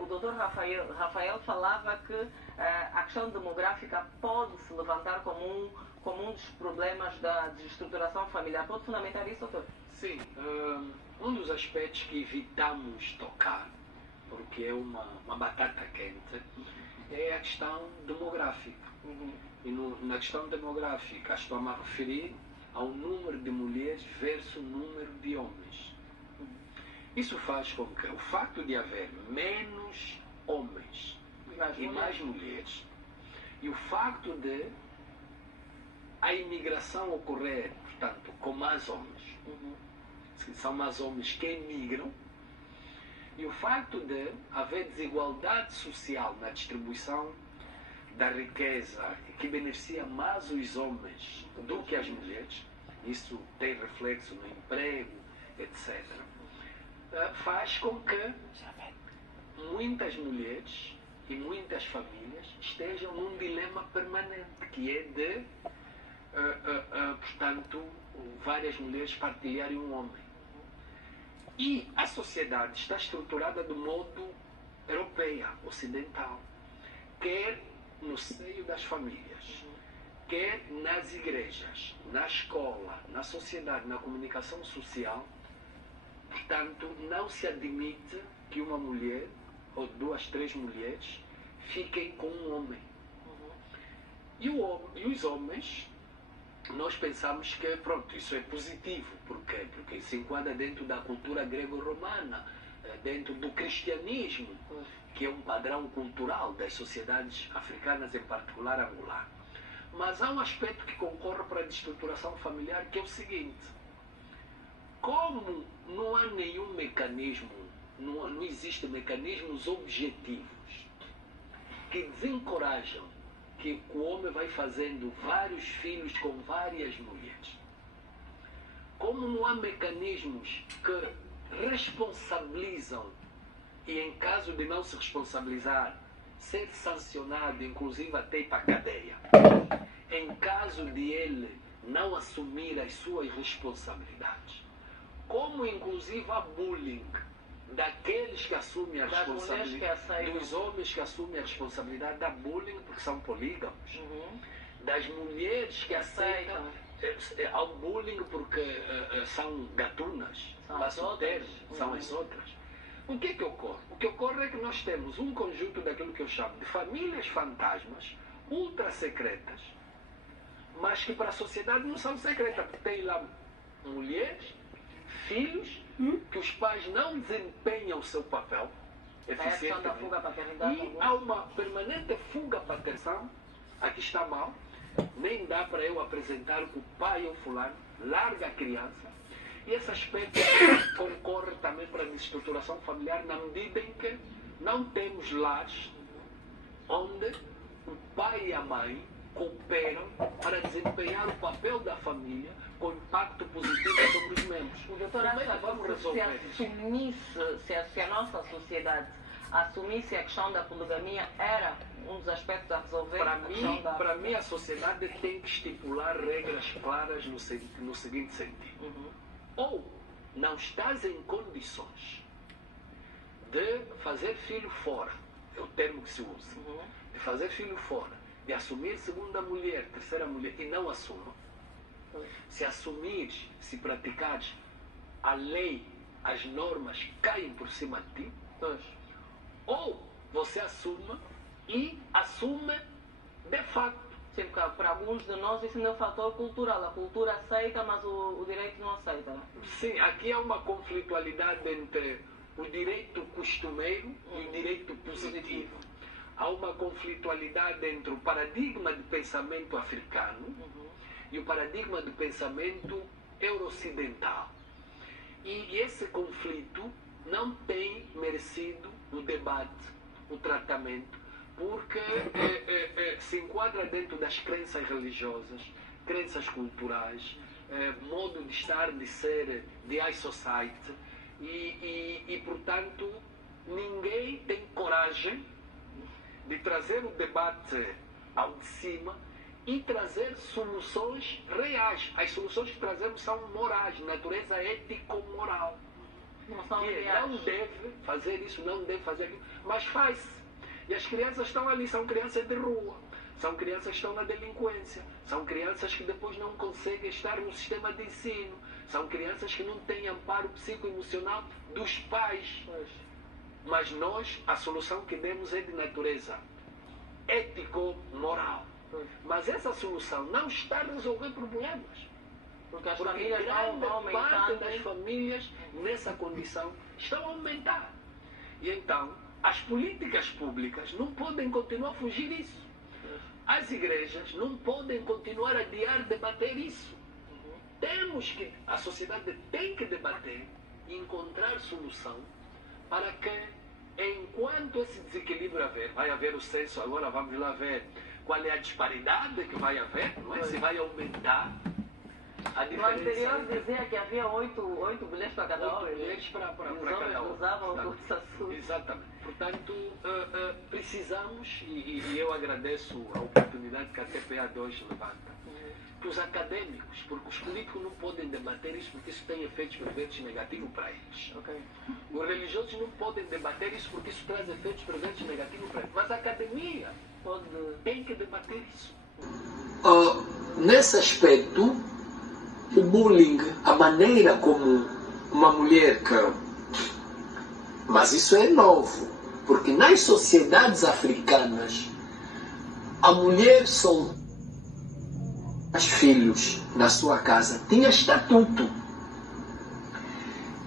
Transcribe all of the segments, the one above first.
o doutor Rafael falava que a questão demográfica pode se levantar como um dos problemas da desestruturação familiar. Pode fundamentar isso, doutor? Sim. Um dos aspectos que evitamos tocar, porque é uma batata quente, é a questão demográfica. E na questão demográfica, estou-me a referir ao número de mulheres versus o número de homens. Isso faz com que o facto de haver menos homens e mais mulheres, e o facto de a imigração ocorrer, portanto, com mais homens, são mais homens que emigram, e o facto de haver desigualdade social na distribuição da riqueza que beneficia mais os homens do que as mulheres, isso tem reflexo no emprego, etc., faz com que muitas mulheres e muitas famílias estejam num dilema permanente, que é de, portanto, várias mulheres partilharem um homem. E a sociedade está estruturada do modo europeia, ocidental, quer no seio das famílias, quer nas igrejas, na escola, na sociedade, na comunicação social. Portanto, não se admite que uma mulher, ou 2, 3 mulheres, fiquem com um homem. E os homens, nós pensamos que, pronto, isso é positivo. Por quê? Porque se enquadra dentro da cultura grego-romana, dentro do cristianismo, que é um padrão cultural das sociedades africanas, em particular angolar. Mas há um aspecto que concorre para a desestruturação familiar, que é o seguinte: como não há nenhum mecanismo, não existem mecanismos objetivos que desencorajam que o homem vai fazendo vários filhos com várias mulheres, como não há mecanismos que responsabilizam e, em caso de não se responsabilizar, ser sancionado, inclusive até ir para a cadeia, em caso de ele não assumir as suas responsabilidades, como inclusive há bullying daqueles que assumem a responsabilidade, dos homens que assumem a responsabilidade, da bullying porque são polígamos, das mulheres que aceitam ao bullying porque são gatunas, são as outras. O que é que ocorre? O que ocorre é que nós temos um conjunto daquilo que eu chamo de famílias fantasmas, ultra secretas, mas que para a sociedade não são secretas, porque tem lá mulheres, filhos, que os pais não desempenham o seu papel eficientemente, e há uma permanente fuga para a atenção. Aqui está mal, nem dá para eu apresentar que o pai é o fulano, larga a criança. E esse aspecto concorre também para a desestruturação familiar, na medida em que não temos lares onde o pai e a mãe cooperam para desempenhar o papel da família com impacto positivo sobre os membros. O doutor acha que se a nossa sociedade assumisse a questão da poligamia, era um dos aspectos a resolver? Para mim, a sociedade tem que estipular regras claras no seguinte sentido. Ou não estás em condições de fazer filho fora, é o termo que se usa, de fazer filho fora, de assumir segunda mulher, terceira mulher, e não assuma. Se assumires, se praticares, a lei, as normas caem por cima de ti. Ou você assuma e assume de facto. Sim, porque para alguns de nós isso não é um fator cultural. A cultura aceita, mas o direito não aceita, né? Sim, aqui há uma conflitualidade entre o direito costumeiro e o direito positivo. Há uma conflitualidade entre o paradigma de pensamento africano e o paradigma de pensamento euro-ocidental. E esse conflito não tem merecido o debate, o tratamento, porque se enquadra dentro das crenças religiosas, crenças culturais, modo de estar, de ser, de high society, e portanto, ninguém tem coragem de trazer o debate ao de cima e trazer soluções reais. As soluções que trazemos são morais, natureza ético-moral. Não são que criados. não deve fazer isso, não deve fazer aquilo, mas faz. E as crianças estão ali, são crianças de rua, são crianças que estão na delinquência, são crianças que depois não conseguem estar no sistema de ensino, são crianças que não têm amparo psicoemocional dos pais. Mas nós, a solução que demos é de natureza ético-moral. Mas essa solução não está a resolver problemas. Porque as Porque famílias grande vão parte aumentando. das famílias nessa condição estão a aumentar. E então, as políticas públicas não podem continuar a fugir disso. As igrejas não podem continuar a adiar debater isso. Temos que, a sociedade tem que debater e encontrar solução para que, enquanto esse desequilíbrio haver, vai haver o censo, agora vamos lá ver qual é a disparidade que vai haver, não é? Se vai aumentar a No diferença. anterior dizia que havia 8 mulheres para cada 8 homem. mulheres para Os cada homens um. usavam Portanto, o assunto. exatamente. Portanto, precisamos, e eu agradeço a oportunidade que a TPA hoje levanta, que os acadêmicos, porque os políticos não podem debater isso porque isso tem efeitos perversos negativos para eles. Ok. Os religiosos não podem debater isso porque isso traz efeitos perversos negativos para eles. Mas a academia Pode. tem que debater isso. Nesse aspecto, o bullying, a maneira como uma mulher que... Mas isso é novo, porque nas sociedades africanas, a mulher solteira, os filhos na sua casa, tinha estatuto.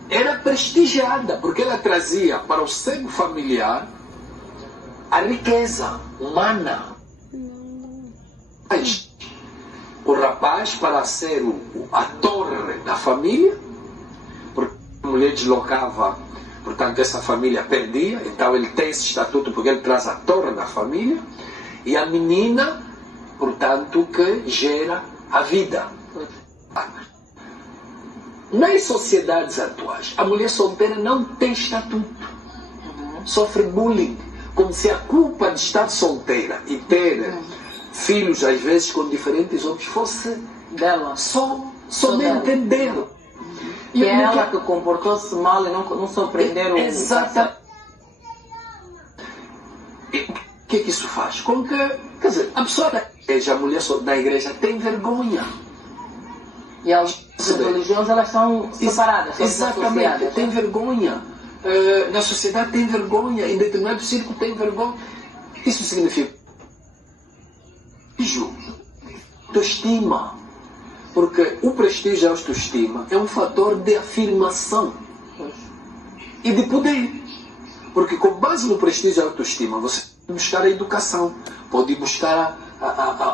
Era prestigiada, porque ela trazia para o seio familiar a riqueza humana. Mas o rapaz, para ser a torre da família, porque a mulher deslocava, portanto essa família perdia, então ele tem esse estatuto porque ele traz a torre da família, e a menina, portanto, que gera a vida. Nas sociedades atuais, a mulher solteira não tem estatuto, sofre bullying, como se a culpa de estar solteira e ter filhos, às vezes, com diferentes homens, fosse Dela. somente dela. E é ela que comportou-se mal e não surpreender o... Exatamente. O que é que isso faz? Com que, quer dizer, a pessoa da igreja, a mulher da igreja, tem vergonha. E as religiões, elas são separadas, são Exatamente, desassociadas. tem vergonha. Na sociedade tem vergonha, em determinado círculo tem vergonha. Isso significa autoestima. Porque o prestígio e a autoestima é um fator de afirmação e de poder. Porque com base no prestígio e a autoestima, você pode buscar a educação, pode buscar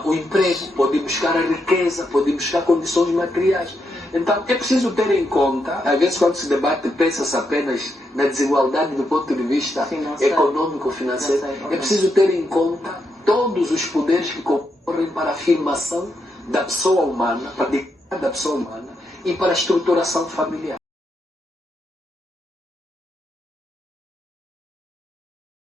o emprego, pode buscar a riqueza, pode buscar condições materiais. Então é preciso ter em conta, às vezes quando se debate pensa-se apenas na desigualdade do ponto de vista econômico, financeiro, é preciso ter em conta todos os poderes que concorrem para a afirmação da pessoa humana, para a dignidade da pessoa humana e para a estruturação familiar.